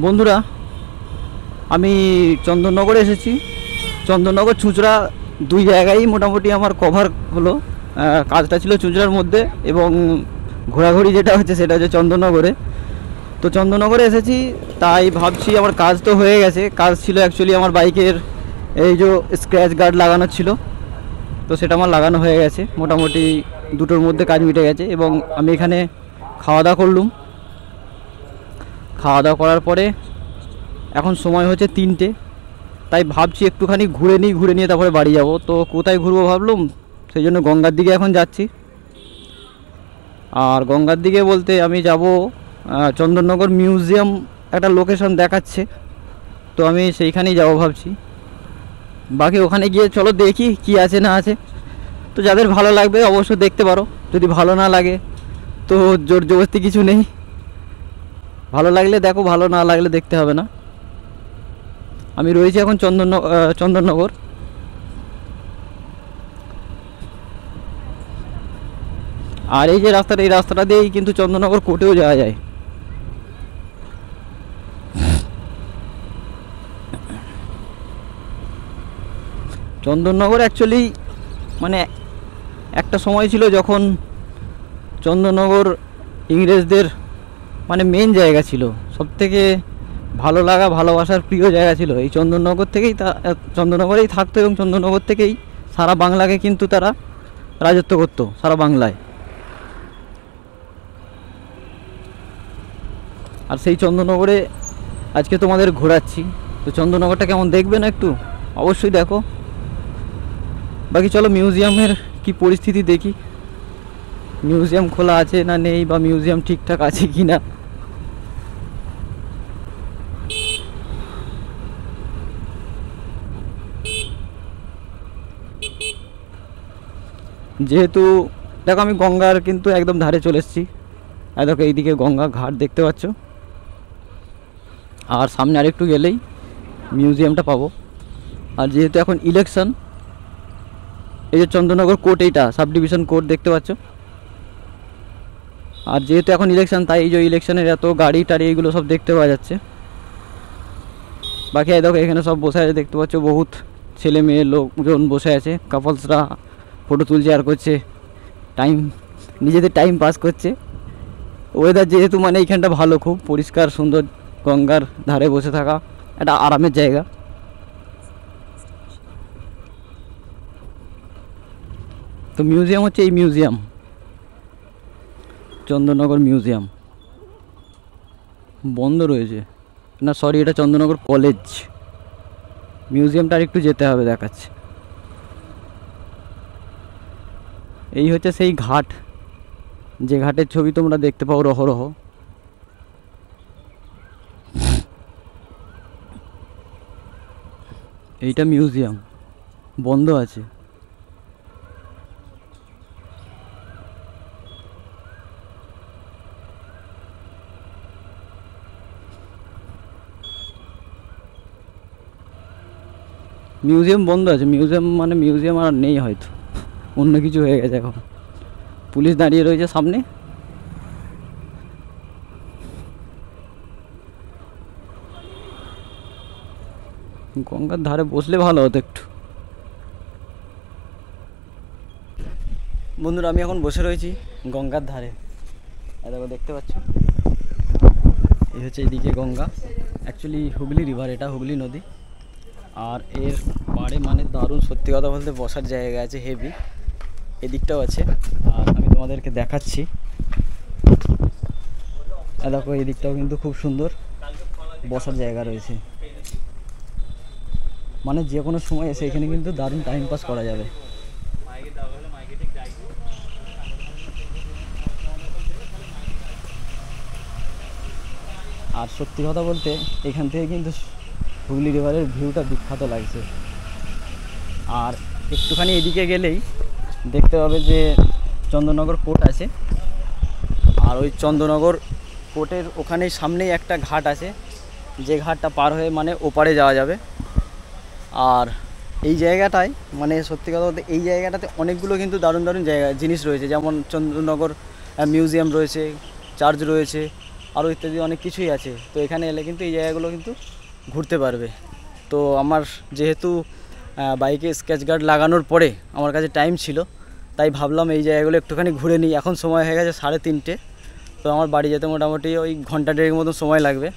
বন্ধুরা, আমি চন্দননগরে এসেছি। চন্দননগর চুঁচড়া দুই জায়গায় মোটামুটি আমার কভার হলো। কাজটা ছিল চুঁচড়ার মধ্যে, এবং ঘোরাঘুরি যেটা হচ্ছে সেটা হচ্ছে চন্দননগরে। তো চন্দননগরে এসেছি, তাই ভাবছি আমার কাজ তো হয়ে গেছে। কাজ ছিল অ্যাকচুয়ালি আমার বাইকের এই যে স্ক্র্যাচ গার্ড লাগানো ছিল, তো সেটা আমার লাগানো হয়ে গেছে। মোটামুটি দুটোর মধ্যে কাজ মিটে গেছে, এবং আমি এখানে খাওয়া দাওয়া করলুম। খাওয়া দাওয়া করার পরে এখন সময় হচ্ছে 3টে, তাই ভাবছি একটুখানি ঘুরে নিয়ে তারপরে বাড়ি যাব। তো কোথায় ঘুরবো ভাবলুম, সেই জন্য গঙ্গার দিকে এখন যাচ্ছি। আর গঙ্গার দিকে বলতে আমি যাব চন্দননগর মিউজিয়াম, একটা লোকেশন দেখাচ্ছে, তো আমি সেইখানেই যাব ভাবছি। বাকি ওখানে গিয়ে চলো দেখি কি আছে না আছে। তো যাদের ভালো লাগবে অবশ্য দেখতে পারো, যদি ভালো না লাগে তো জোর জবরদস্তি কিছু নেই। ভালো লাগলে দেখো, ভালো না লাগলে দেখতে হবে না। আমি রয়েছি এখন চন্দননগর। আর এই যে রাস্তাটা, এই রাস্তাটা দিয়েই কিন্তু চন্দননগর কোর্টেও যাওয়া যায়। চন্দননগর অ্যাকচুয়ালি মানে একটা সময় ছিল যখন চন্দননগর ইংরেজদের মানে মেন জায়গা ছিল, সবথেকে ভালো লাগা ভালোবাসার প্রিয় জায়গা ছিল এই চন্দননগর থেকেই। চন্দননগরেই থাকতো, এবং চন্দননগর থেকেই সারা বাংলাকে কিন্তু তারা রাজত্ব করতো, সারা বাংলায়। আর সেই চন্দননগরে আজকে তোমাদের ঘোরাচ্ছি। তো চন্দননগরটা কেমন দেখবে না একটু, অবশ্যই দেখো। বাকি চলো মিউজিয়ামের কি পরিস্থিতি দেখি, মিউজিয়াম খোলা আছে না নেই, বা মিউজিয়াম ঠিকঠাক আছে কি না। যেহেতু দেখো আমি গঙ্গার কিন্তু একদম ধারে চলে এসেছি। দেখো এইদিকে গঙ্গা ঘাট দেখতে পাচ্ছ, আর সামনে আরেকটু গেলেই মিউজিয়ামটা পাবো। আর যেহেতু এখন ইলেকশন, এই যে চন্দননগর কোর্ট, এইটা সাব ডিভিশন কোর্ট দেখতে পাচ্ছ। আর যেহেতু এখন ইলেকশন, তাই এই যে ইলেকশনের এত গাড়ি টাড়ি এগুলো সব দেখতে পাওয়া যাচ্ছে। বাকি দেখো এখানে সব বসে আছে দেখতে পাচ্ছ, বহুত ছেলে মেয়ে লোকজন বসে আছে, কাপলসরা ফটো তুলছে আর করছে, টাইম নিজেদের টাইম পাস করছে। ওয়েদার যেহেতু মানে এইখানটা ভালো, খুব পরিষ্কার সুন্দর, গঙ্গার ধারে বসে থাকা একটা আরামের জায়গা। তো মিউজিয়াম হচ্ছে এই মিউজিয়াম, চন্দননগর মিউজিয়াম বন্ধ রয়েছে। না সরি, এটা চন্দননগর কলেজ। মিউজিয়ামটা আর একটু যেতে হবে, দেখাচ্ছে। এই হচ্ছে সেই ঘাট, যে ঘাটের ছবি তোমরা দেখতে পাও রহরহ। এইটা মিউজিয়াম বন্ধ আছে। মিউজিয়াম বন্ধ আছে, মিউজিয়াম মানে মিউজিয়াম আর নেই হয়তো, অন্য কিছু হয়ে গেছে এখন। পুলিশ দাঁড়িয়ে রয়েছে সামনে। গঙ্গার ধারে বসলে ভালো হতো একটু। বন্ধুরা, আমি এখন বসে রয়েছি গঙ্গার ধারে। দেখো দেখতে পাচ্ছ, এই হচ্ছে এইদিকে গঙ্গা, অ্যাকচুয়ালি হুগলি রিভার, এটা হুগলি নদী। আর এর পাড়ে মানে দারুণ, সত্যি কথা বলতে বসার জায়গা আছে হেভি। এদিকটাও আছে, আর আমি তোমাদেরকে দেখাচ্ছি। দেখো এই দিকটাও কিন্তু খুব সুন্দর বসার জায়গা রয়েছে, মানে যে কোনো সময় এসে এখানে কিন্তু দারুণ টাইম পাস করা যাবে। আর সত্যি কথা বলতে এখান থেকে কিন্তু হুগলি রিভারের ভিউটা বিখ্যাত লাগছে। আর একটুখানি এদিকে গেলেই দেখতে পাবে যে চন্দননগর কোর্ট আছে। আর ওই চন্দননগর কোর্টের ওখানেই সামনেই একটা ঘাট আছে, যে ঘাটটা পার হয়ে মানে ওপারে যাওয়া যাবে। আর এই জায়গাটায় মানে সত্যি কথা বলতে এই জায়গাটাতে অনেকগুলো কিন্তু দারুণ দারুণ জিনিস রয়েছে, যেমন চন্দননগর মিউজিয়াম রয়েছে, চার্চ রয়েছে, আরও ইত্যাদি অনেক কিছুই আছে। তো এখানে এলে কিন্তু এই জায়গাগুলো কিন্তু ঘুরতে পারবে। তো আমার যেহেতু বাইকে স্ক্র্যাচ গার্ড লাগানোর পরে আমার কাছে টাইম ছিল, তাই ভাবলাম এই জায়গাগুলো একটুখানি ঘুরে নিই। এখন সময় হয়ে গেছে 3:30, তো আমার বাড়ি যেতে মোটামুটি ওই ঘন্টা দেড়েক মতো সময় লাগবে।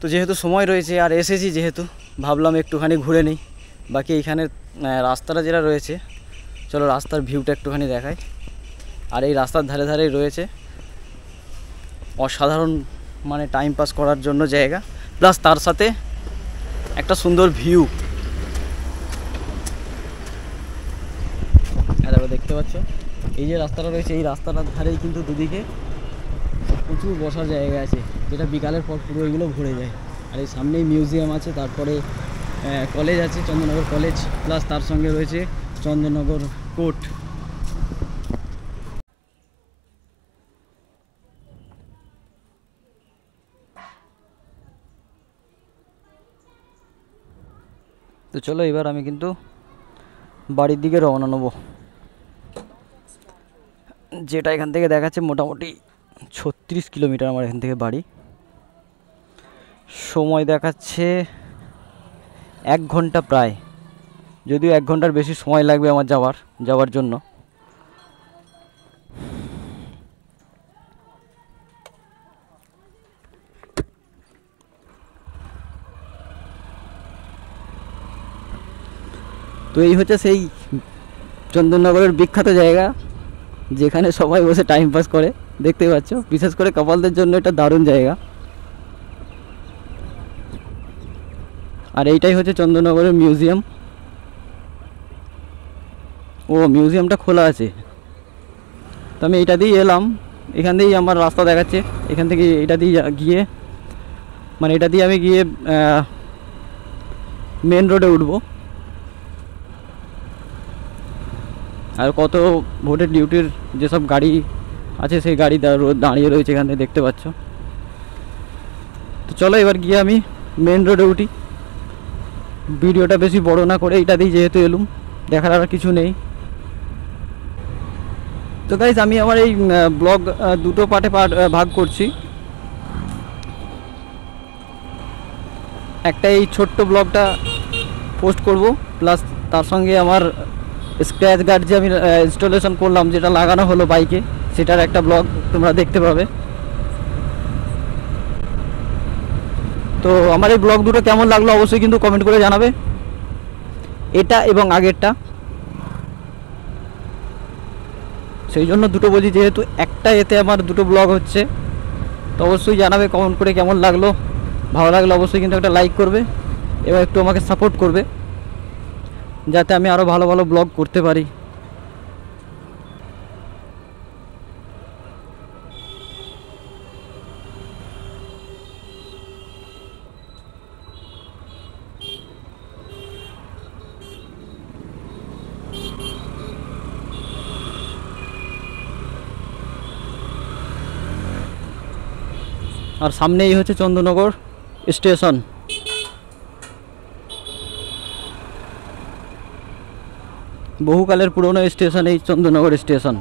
তো যেহেতু সময় রয়েছে আর এসেছি যেহেতু, ভাবলাম একটুখানি ঘুরে নিই। বাকি এইখানের রাস্তাটা যেটা রয়েছে, চলো রাস্তার ভিউটা একটুখানি দেখাই। আর এই রাস্তার ধারে ধারেই রয়েছে অসাধারণ মানে টাইম পাস করার জন্য জায়গা, প্লাস তার সাথে একটা সুন্দর ভিউ। দেখো দেখতে পাচ্ছ এই যে রাস্তাটা রয়েছে, এই রাস্তাটার ধারেই কিন্তু দুদিকে প্রচুর বসার জায়গা আছে, যেটা বিকালের পর পুরো এগুলো ভরে যায়। আর এই সামনেই মিউজিয়াম আছে, তারপরে কলেজ আছে, চন্দননগর কলেজ, প্লাস তার সঙ্গে রয়েছে চন্দননগর কোর্ট। তো চলো এবার আমি কিন্তু বাড়ির দিকে রওনা নেব, যেটা এখান থেকে দেখাচ্ছে মোটামুটি 36 কিলোমিটার আমার এখান থেকে বাড়ি। সময় দেখাচ্ছে 1 ঘন্টা প্রায়, যদিও 1 ঘন্টার বেশি সময় লাগবে আমার যাওয়ার জন্য। তো এই হচ্ছে সেই চন্দননগরের বিখ্যাত জায়গা, যেখানে সবাই বসে টাইম পাস করে, দেখতে পাচ্ছ। বিশেষ করে কাপলদের জন্য এটা দারুণ জায়গা। আর এইটাই হচ্ছে চন্দননগরের মিউজিয়াম। ও মিউজিয়ামটা খোলা আছে, তো আমি এইটা দিয়েই এলাম। এখান দিয়েই আমার রাস্তা দেখাচ্ছে, এখান থেকে এটা দিয়ে গিয়ে মানে এটা দিয়ে আমি গিয়ে মেন রোডে উঠবো। আর কত ভোটের ডিউটির যেসব গাড়ি আছে সেই গাড়ি দাঁড়িয়ে রয়েছে এখান থেকে দেখতে পাচ্ছ। তো চলো এবার গিয়ে আমি মেন রোডে উঠি। ভিডিওটা বেশি বড় না করে এইটা দিয়ে যেহেতু এলুম, দেখার আর কিছু নেই। তো গাইস আমি আমার এই ব্লগ দুটো পার্টে ভাগ করছি। একটা এই ছোট্ট ব্লগটা পোস্ট করব, প্লাস তার সঙ্গে আমার স্ক্র্যাচ গার্ড যে আমি ইনস্টলেশন করলাম, যেটা লাগানো হলো বাইকে, সেটার একটা ব্লগ তোমরা দেখতে পাবে। তো আমার এই ব্লগ দুটো কেমন লাগলো অবশ্যই কিন্তু কমেন্ট করে জানাবে, এটা এবং আগেরটা। সেই জন্য দুটো বলছি, যেহেতু একটা এতে আমার দুটো ব্লগ হচ্ছে। তো অবশ্যই জানাবে কমেন্ট করে কেমন লাগলো। ভালো লাগলে অবশ্যই কিন্তু একটা লাইক করবে এবং একটু আমাকে সাপোর্ট করবে, যাতে আমি আরও ভালো ভালো ব্লগ করতে পারি। আর সামনেই হচ্ছে চন্দননগর স্টেশন। বহুকালের পুরনো স্টেশন এই চন্দননগর স্টেশন।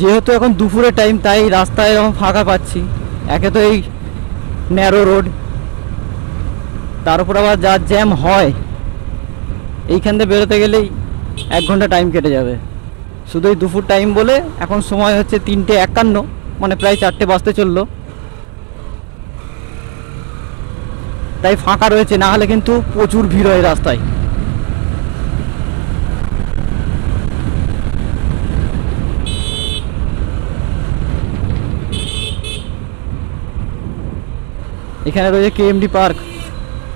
যেহেতু এখন দুপুরের টাইম, তাই রাস্তায় এরকম ফাঁকা পাচ্ছি। একে তো এই ন্যারো রোড, তার উপর আবার যা জ্যাম হয়, এইখান থেকে বেরোতে গেলেই 1 ঘন্টা টাইম কেটে যাবে। শুধু এই দুপুর টাইম বলে। এখন সময় হচ্ছে 3:51, মানে প্রায় 4টে বাজতে চললো। তাই ফাঁকা রয়েছে, না হলে কিন্তু প্রচুর ভিড় হয় রাস্তায়। এখানে রয়েছে KMD park,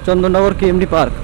Chandannagar KMD park.